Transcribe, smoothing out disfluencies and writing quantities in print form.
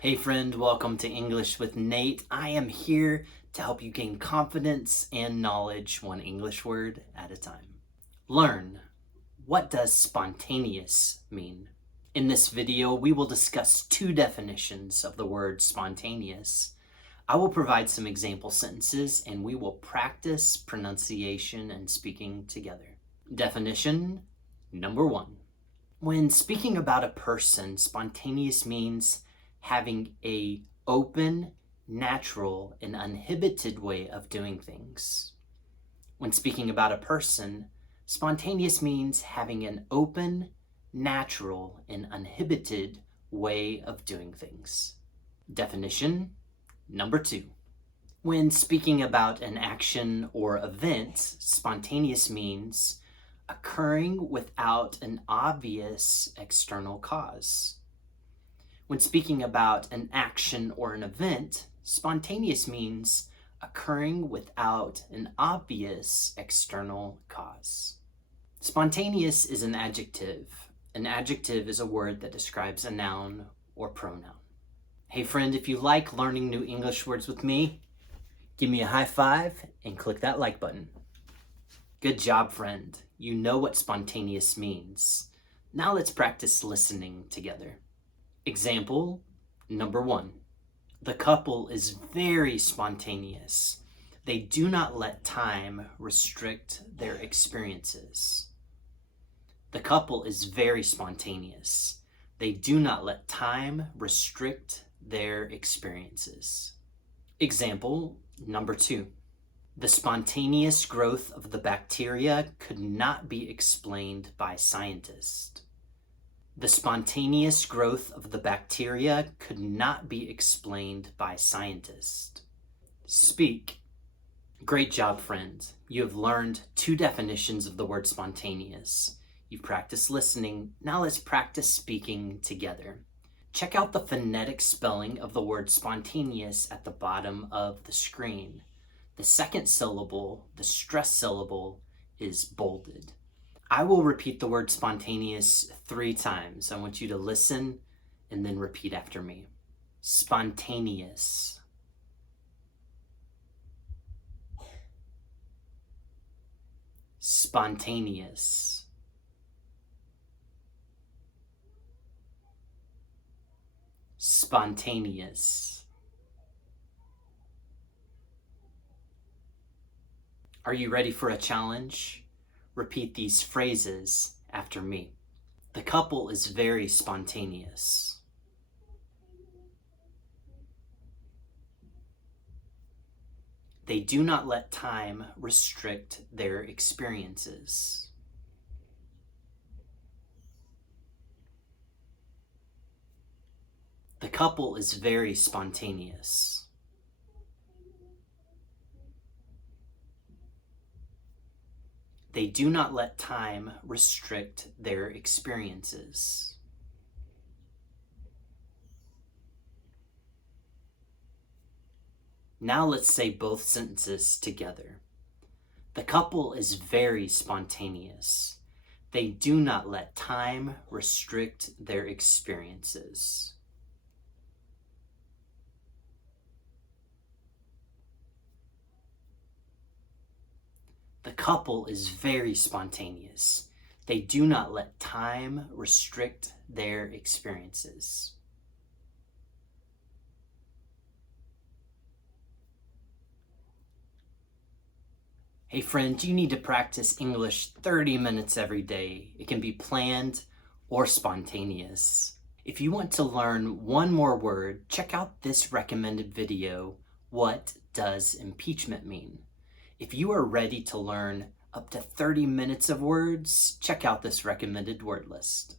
Hey friend, welcome to English with Nate. I am here to help you gain confidence and knowledge one English word at a time. Learn. What does spontaneous mean? In this video, we will discuss two definitions of the word spontaneous. I will provide some example sentences and we will practice pronunciation and speaking together. Definition number one. When speaking about a person, spontaneous means having a open, natural, and uninhibited way of doing things. When speaking about a person, spontaneous means having an open, natural, and uninhibited way of doing things. Definition number two. When speaking about an action or event, spontaneous means occurring without an obvious external cause. When speaking about an action or an event, spontaneous means occurring without an obvious external cause. Spontaneous is an adjective. An adjective is a word that describes a noun or pronoun. Hey friend, if you like learning new English words with me, give me a high five and click that like button. Good job, friend. You know what spontaneous means. Now let's practice listening together. Example number one. The couple is very spontaneous. They do not let time restrict their experiences. The couple is very spontaneous. They do not let time restrict their experiences. Example number two. The spontaneous growth of the bacteria could not be explained by scientists. The spontaneous growth of the bacteria could not be explained by scientists. Speak. Great job, friend. You have learned two definitions of the word spontaneous. You've practiced listening. Now let's practice speaking together. Check out the phonetic spelling of the word spontaneous at the bottom of the screen. The second syllable, the stress syllable, is bolded. I will repeat the word spontaneous 3 times. I want you to listen and then repeat after me. Spontaneous. Spontaneous. Spontaneous. Are you ready for a challenge? Repeat these phrases after me. The couple is very spontaneous. They do not let time restrict their experiences. The couple is very spontaneous. They do not let time restrict their experiences. Now let's say both sentences together. The couple is very spontaneous. They do not let time restrict their experiences. The couple is very spontaneous. They do not let time restrict their experiences. Hey friend, you need to practice English 30 minutes every day. It can be planned or spontaneous. If you want to learn one more word, check out this recommended video, What Does Impeachment Mean? If you are ready to learn up to 30 minutes of words, check out this recommended word list.